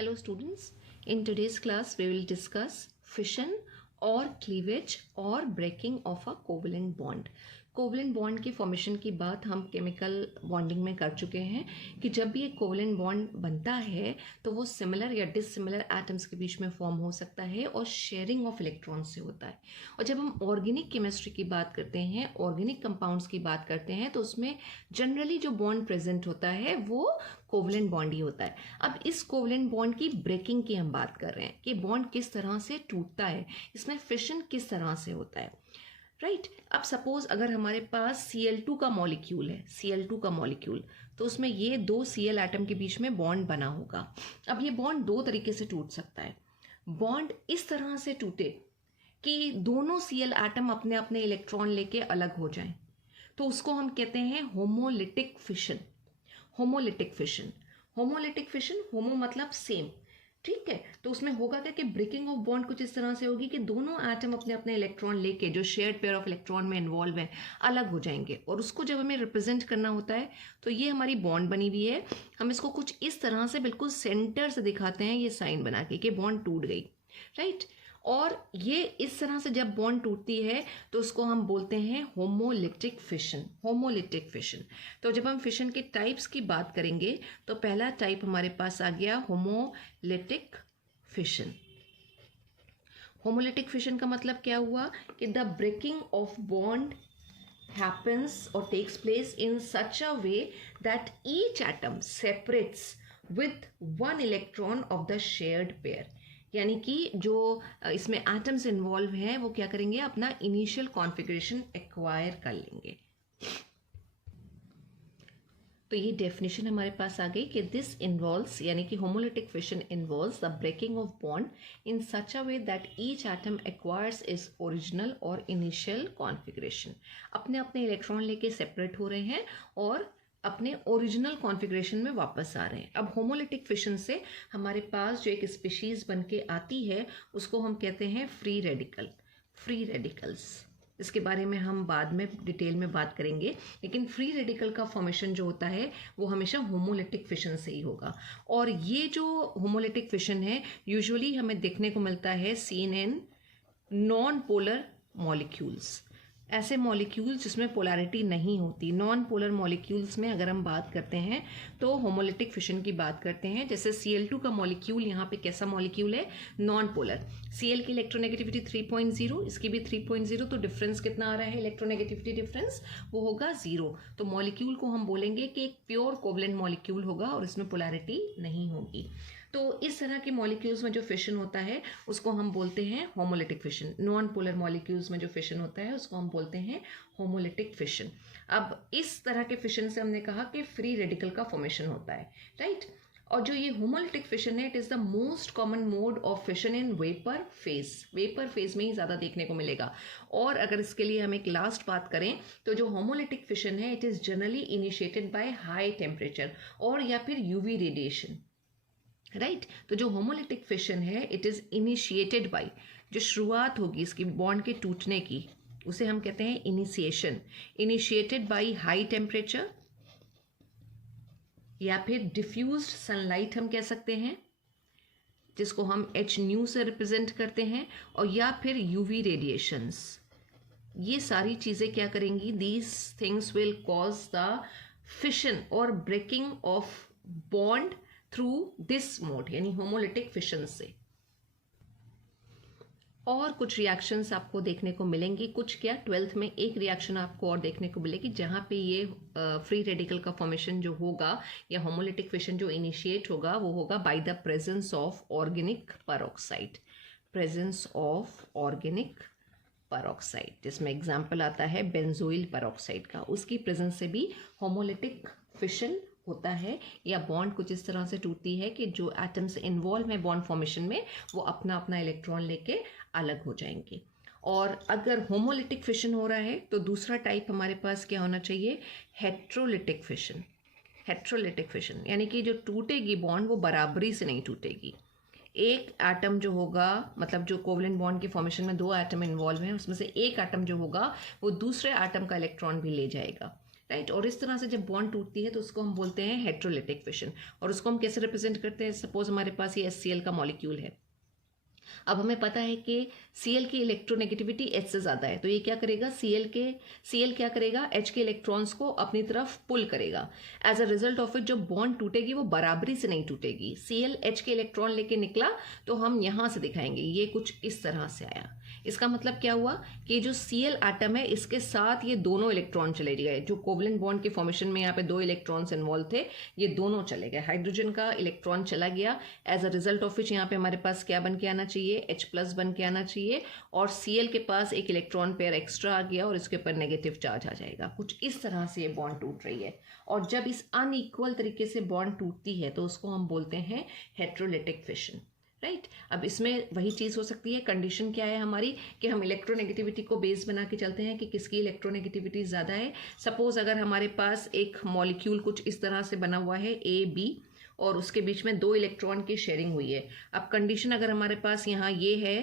Hello students, in today's class we will discuss fission or cleavage or breaking of a covalent bond. Covalent bond की formation की बात हम chemical bonding में कर चुके हैं कि जब भी एक कोवलेंट बॉन्ड बनता है तो वो सिमिलर या डिससिमिलर एटम्स के बीच में फॉर्म हो सकता है और शेयरिंग ऑफ इलेक्ट्रॉन से होता है। और जब हम ऑर्गेनिक केमिस्ट्री की बात करते हैं, ऑर्गेनिक कंपाउंड्स की बात करते हैं, तो उसमें जनरली जो बॉन्ड प्रेजेंट होता है वो कोवलेंट बॉन्ड ही होता है। अब इस कोवलेंट बॉन्ड की ब्रेकिंग की हम बात कर रहे हैं कि बॉन्ड किस तरह से टूटता है, इसमें फिशन किस तरह से होता है, राइट। अब सपोज अगर हमारे पास Cl2 का मॉलिक्यूल है, Cl2 का मॉलिक्यूल, तो उसमें ये दो Cl एटम के बीच में बॉन्ड बना होगा। अब ये बॉन्ड दो तरीके से टूट सकता है। बॉन्ड इस तरह से टूटे कि दोनों Cl एटम अपने अपने इलेक्ट्रॉन लेके अलग हो जाएं, तो उसको हम कहते हैं homolytic fission. Homolytic fission, homolytic fission, homo मतलब सेम, ठीक है। तो उसमें होगा क्या कि ब्रेकिंग ऑफ बॉन्ड कुछ इस तरह से होगी कि दोनों एटम अपने अपने इलेक्ट्रॉन लेके जो शेयर्ड पेयर ऑफ इलेक्ट्रॉन में इन्वॉल्व है अलग हो जाएंगे, और उसको जब हमें रिप्रेजेंट करना होता है तो ये हमारी बॉन्ड बनी हुई है, हम इसको कुछ इस तरह से बिल्कुल सेंटर से दिखाते हैं, ये साइन बना के कि बॉन्ड टूट गई, राइट। और ये इस तरह से जब बॉन्ड टूटती है तो उसको हम बोलते हैं होमोलिटिक फिशन। Homolytic fission. तो जब हम फिशन के टाइप्स की बात करेंगे तो पहला टाइप हमारे पास आ गया होमोलिटिक फिशन। होमोलिटिक फिशन का मतलब क्या हुआ कि the breaking of bond happens or takes place in such a way that each atom separates with one electron of the shared pair। यानी कि जो इसमें एटम्स इन्वॉल्व हैं वो क्या करेंगे, अपना इनिशियल कॉन्फ़िगरेशन एक्वायर कर लेंगे। तो ये डेफिनेशन हमारे पास आ गई कि दिस इन्वॉल्व्स, यानी कि homolytic fission involves the breaking of bond in such a way that each atom acquires is original और इनिशियल कॉन्फ़िगरेशन। अपने अपने इलेक्ट्रॉन लेके सेपरेट हो रहे हैं और अपने ओरिजिनल कॉन्फ़िगरेशन में वापस आ रहे हैं। अब होमोलिटिक फिशन से हमारे पास जो एक स्पीशीज बन के आती है उसको हम कहते हैं फ्री रेडिकल, फ्री रेडिकल्स। इसके बारे में हम बाद में डिटेल में बात करेंगे, लेकिन फ्री रेडिकल का फॉर्मेशन जो होता है वो हमेशा होमोलिटिक फिशन से ही होगा। और ये जो होमोलिटिक फिशन है यूजुअली हमें देखने को मिलता है seen in non polar molecules, ऐसे मॉलिक्यूल्स जिसमें पोलैरिटी नहीं होती। नॉन पोलर मॉलिक्यूल्स में अगर हम बात करते हैं तो होमोलिटिक फिशन की बात करते हैं। जैसे Cl2 का मॉलिक्यूल यहाँ पे कैसा मॉलिक्यूल है, नॉन पोलर। Cl की इलेक्ट्रोनेगेटिविटी 3.0, इसकी भी 3.0, तो डिफरेंस कितना आ रहा है, इलेक्ट्रोनेगेटिविटी डिफरेंस, वो होगा 0। तो मॉलिक्यूल को हम बोलेंगे कि एक प्योर कोवलेंट मॉलिक्यूल होगा और इसमें पोलैरिटी नहीं होगी। तो इस तरह के मॉलिक्यूल्स में जो फिशन होता है उसको हम बोलते हैं homolytic fission. Non polar molecules में जो फिशन होता है उसको हम बोलते हैं होमोलिटिक फिशन। अब इस तरह के फिशन से हमने कहा कि फ्री रेडिकल का फॉर्मेशन होता है, राइट। और जो ये होमोलिटिक फिशन है, it is the most common mode of fission in vapour phase. Vapour phase में ही ज़्यादा देखने को मिलेगा। और अगर इसके लिए हम एक लास्ट बात करें तो जो होमोलिटिक फिशन है it is generally initiated by high temperature और या फिर यूवी रेडिएशन, राइट। तो जो होमोलिटिक फिशन है इट इज इनिशिएटेड बाय, जो शुरुआत होगी इसकी बॉन्ड के टूटने की उसे हम कहते हैं initiation. Initiated by high temperature या फिर डिफ्यूज्ड सनलाइट हम कह सकते हैं, जिसको हम H से रिप्रेजेंट करते हैं, और या फिर यूवी रेडिएशंस। ये सारी चीजें क्या करेंगी, these things will cause the fission और breaking of bond through this mode, यानी होमोलिटिक फिशन से। और कुछ रिएक्शंस आपको देखने को मिलेंगी, कुछ क्या 12th में एक रिएक्शन आपको और देखने को मिलेगी जहाँ पे ये फ्री रेडिकल का फॉर्मेशन जो होगा या होमोलिटिक फिशन जो इनिशिएट होगा वो होगा bye the presence of organic peroxide. Presence of organic peroxide, जिसमें एग्जाम्पल आता है बेंजोइल पेरोक्साइड का, उसकी प्रेजेंस से भी होमोलिटिक फिशन होता है, या बॉन्ड कुछ इस तरह से टूटती है कि जो एटम्स इन्वॉल्व हैं बॉन्ड फॉर्मेशन में वो अपना अपना इलेक्ट्रॉन लेके अलग हो जाएंगे। और अगर होमोलिटिक फिशन हो रहा है तो दूसरा टाइप हमारे पास क्या होना चाहिए, हेट्रोलिटिक फिशन। हेट्रोलिटिक फिशन यानी कि जो टूटेगी बॉन्ड वो बराबरी से नहीं टूटेगी। एक एटम जो होगा, मतलब जो कोवलेंट बॉन्ड की फॉर्मेशन में दो एटम इन्वॉल्व हैं उसमें से एक एटम जो होगा वो दूसरे एटम का इलेक्ट्रॉन भी ले जाएगा, राइट। और इस तरह से जब बॉन्ड टूटती है तो उसको हम बोलते हैं हेट्रोलिटिक फिशन। और उसको हम कैसे रिप्रेजेंट करते हैं, सपोज हमारे पास ये HCl का मॉलिक्यूल है। अब हमें पता है कि Cl की इलेक्ट्रोनेगेटिविटी H से ज़्यादा है, तो ये क्या करेगा, Cl क्या करेगा, H के इलेक्ट्रॉन्स को अपनी तरफ पुल करेगा। As a result of it जो बॉन्ड टूटेगी वो बराबरी से नहीं टूटेगी। Cl H के इलेक्ट्रॉन लेके निकला तो हम यहाँ से दिखाएंगे, ये कुछ इस तरह से आया। इसका मतलब क्या हुआ कि जो Cl एटम है इसके साथ ये दोनों इलेक्ट्रॉन चले गए। जो कोवलेंट बॉन्ड के फॉर्मेशन में यहाँ पे 2 इलेक्ट्रॉन्स इन्वॉल्व थे, ये दोनों चले गए। हाइड्रोजन का इलेक्ट्रॉन चला गया, as a result of which यहाँ पे हमारे पास क्या बन के आना चाहिए, H+ बन के आना चाहिए। और Cl के पास एक इलेक्ट्रॉन पेयर एक्स्ट्रा आ गया और इसके ऊपर नेगेटिव चार्ज आ जाएगा। कुछ इस तरह से ये बॉन्ड टूट रही है। और जब इस अनइक्वल तरीके से बॉन्ड टूटती है तो उसको हम बोलते हैं हेट्रोलिटिक फिशन, राइट। अब इसमें वही चीज़ हो सकती है। कंडीशन क्या है हमारी कि हम इलेक्ट्रोनेगेटिविटी को बेस बना के चलते हैं कि किसकी इलेक्ट्रोनेगेटिविटी ज़्यादा है। सपोज अगर हमारे पास एक मॉलिक्यूल कुछ इस तरह से बना हुआ है AB और उसके बीच में 2 इलेक्ट्रॉन की शेयरिंग हुई है। अब कंडीशन अगर हमारे पास यहाँ ये है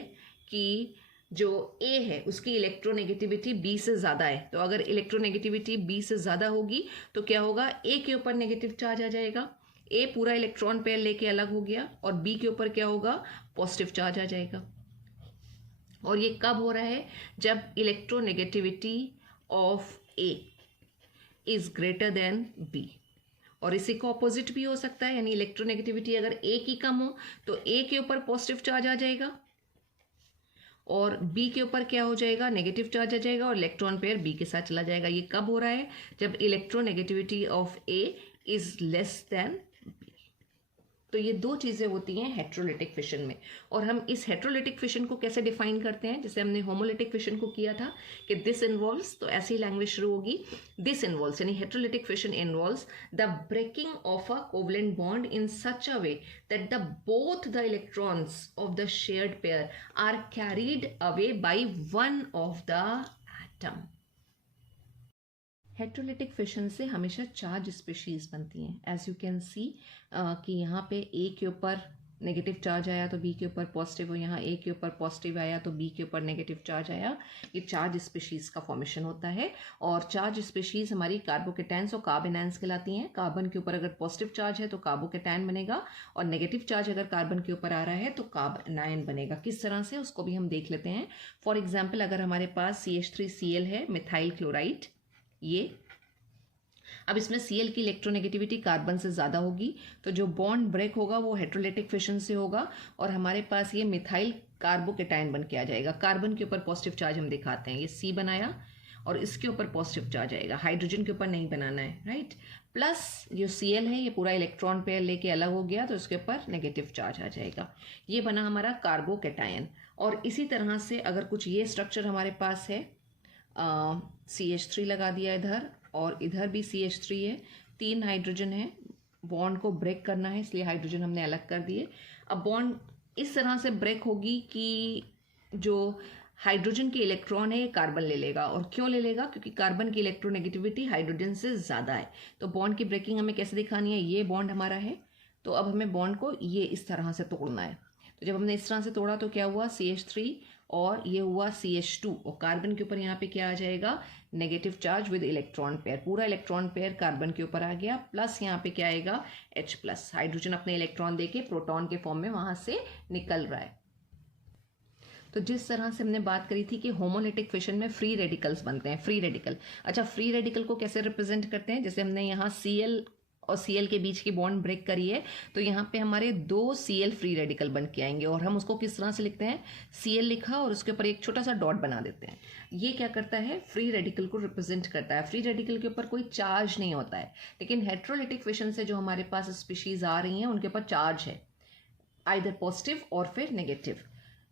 कि जो A है उसकी इलेक्ट्रोनेगेटिविटी B से ज़्यादा है, तो अगर इलेक्ट्रोनेगेटिविटी B से ज़्यादा होगी तो क्या होगा, A के ऊपर नेगेटिव चार्ज आ जाएगा। A पूरा इलेक्ट्रॉन पेयर लेके अलग हो गया और B के ऊपर क्या होगा, पॉजिटिव चार्ज आ जाएगा। और ये कब हो रहा है, जब electronegativity of A is greater than B। और इसी को ऑपोजिट भी हो सकता है, यानी इलेक्ट्रोनेगेटिविटी अगर A की कम हो तो A के ऊपर पॉजिटिव चार्ज आ जाएगा और B के ऊपर क्या हो जाएगा, नेगेटिव चार्ज आ जाएगा और इलेक्ट्रॉन पेयर B के साथ चला जाएगा। ये कब हो रहा है, जब electronegativity of A is less than. तो ये 2 चीज़ें होती हैं हेट्रोलिटिक फिशन में। और हम इस हेट्रोलिटिक फिशन को कैसे डिफाइन करते हैं, जैसे हमने होमोलिटिक फिशन को किया था कि दिस इन्वॉल्व्स, तो ऐसी लैंग्वेज शुरू होगी, दिस इन्वॉल्व्स यानी heterolytic fission involves the breaking of a covalent bond in such a way that the both the electrons of the shared pair are carried away by one of the atom. Heterolytic fission से हमेशा charge species बनती हैं। As you can see कि यहाँ पे A के ऊपर negative charge आया तो B के ऊपर पॉजिटिव, और यहाँ A के ऊपर पॉजिटिव आया तो B के ऊपर नेगेटिव चार्ज आया। ये चार्ज स्पीशीज का फॉर्मेशन होता है। और चार्ज स्पीशीज हमारी कार्बोकेटायंस और कार्बेनायंस कहलाती हैं। कार्बन के ऊपर अगर पॉजिटिव चार्ज है तो कार्बोकेटायन बनेगा और नेगेटिव चार्ज अगर कार्बन के ऊपर आ रहा है तो कार्बनायन बनेगा। किस तरह से, उसको भी हम देख लेते हैं। फॉर एग्जाम्पल अगर हमारे पास CH3Cl है, मिथाइल क्लोराइड, ये अब इसमें Cl की इलेक्ट्रोनेगेटिविटी कार्बन से ज़्यादा होगी तो जो बॉन्ड ब्रेक होगा वो हेट्रोलिटिक फिशन से होगा और हमारे पास ये मिथाइल कार्बोकेटायन बन के आ जाएगा। कार्बन के ऊपर पॉजिटिव चार्ज हम दिखाते हैं, ये C बनाया और इसके ऊपर पॉजिटिव चार्ज आएगा, हाइड्रोजन के ऊपर नहीं बनाना है, राइट। प्लस जो Cl है ये पूरा इलेक्ट्रॉन पेयर लेके अलग हो गया तो इसके ऊपर नेगेटिव चार्ज आ जाएगा। ये बना हमारा कार्बोकेटायन। और इसी तरह से अगर कुछ ये स्ट्रक्चर हमारे पास है, CH3 लगा दिया इधर और इधर भी CH3 है, 3 हाइड्रोजन है, बॉन्ड को ब्रेक करना है इसलिए हाइड्रोजन हमने अलग कर दिए। अब बॉन्ड इस तरह से ब्रेक होगी कि जो हाइड्रोजन की इलेक्ट्रॉन है ये कार्बन ले लेगा। और क्यों ले लेगा, क्योंकि कार्बन की इलेक्ट्रोनेगेटिविटी हाइड्रोजन से ज़्यादा है। तो बॉन्ड की ब्रेकिंग हमें कैसे दिखानी है, ये बॉन्ड हमारा है तो अब हमें बॉन्ड को ये इस तरह से तोड़ना है। तो जब हमने इस तरह से तोड़ा तो क्या हुआ, CH3 और ये हुआ CH2 और कार्बन के ऊपर यहाँ पे क्या आ जाएगा, negative charge with electron pair, पूरा इलेक्ट्रॉन पेयर कार्बन के ऊपर आ गया। प्लस यहाँ पे क्या आएगा, H+, हाइड्रोजन अपने इलेक्ट्रॉन देके प्रोटॉन के फॉर्म में वहां से निकल रहा है। तो जिस तरह से हमने बात करी थी कि होमोलिटिक फिशन में फ्री रेडिकल्स बनते हैं, फ्री रेडिकल। अच्छा, फ्री रेडिकल को कैसे रिप्रेजेंट करते हैं, जैसे हमने यहाँ Cl और Cl के बीच की बॉन्ड ब्रेक करी है तो यहाँ पे हमारे 2 Cl फ्री रेडिकल बन के आएंगे और हम उसको किस तरह से लिखते हैं, Cl लिखा और उसके ऊपर एक छोटा सा डॉट बना देते हैं। ये क्या करता है, फ्री रेडिकल को रिप्रेजेंट करता है। फ्री रेडिकल के ऊपर कोई चार्ज नहीं होता है, लेकिन हेट्रोलिटिक फिशन से जो हमारे पास स्पीशीज आ रही हैं उनके ऊपर चार्ज है, आइदर पॉजिटिव और फिर negative.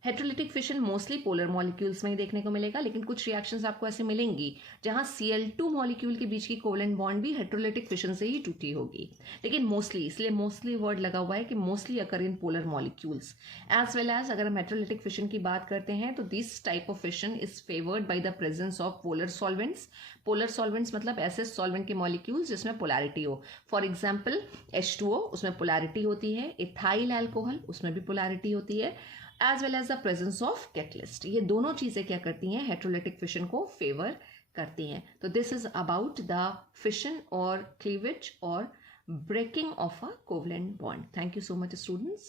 Heterolytic fission mostly polar molecules में ही देखने को मिलेगा, लेकिन कुछ रिएक्शंस आपको ऐसे मिलेंगी जहां Cl2 मॉलिक्यूल के बीच की कोवेलेंट बॉन्ड भी हेट्रोलिटिक फिशन से ही टूटी होगी। लेकिन मोस्टली, इसलिए मोस्टली वर्ड लगा हुआ है कि mostly occur in polar molecules as well as. अगर हम हेट्रोलिटिक फिशन की बात करते हैं तो this type of fission is favoured by the presence of polar solvents. Polar solvents मतलब ऐसे सॉल्वेंट के मॉलिक्यूल्स जिसमें पोलैरिटी हो। फॉर एग्जाम्पल H2O, उसमें पोलैरिटी होती है। इथाइल अल्कोहल, उसमें भी पोलैरिटी होती है, as well as the presence of catalyst. ये दोनों चीजें क्या करती हैं, हेट्रोलिटिक फिशन को फेवर करती हैं. तो this is about the fission और क्लीवेज और breaking of a covalent bond. Thank you so much, students.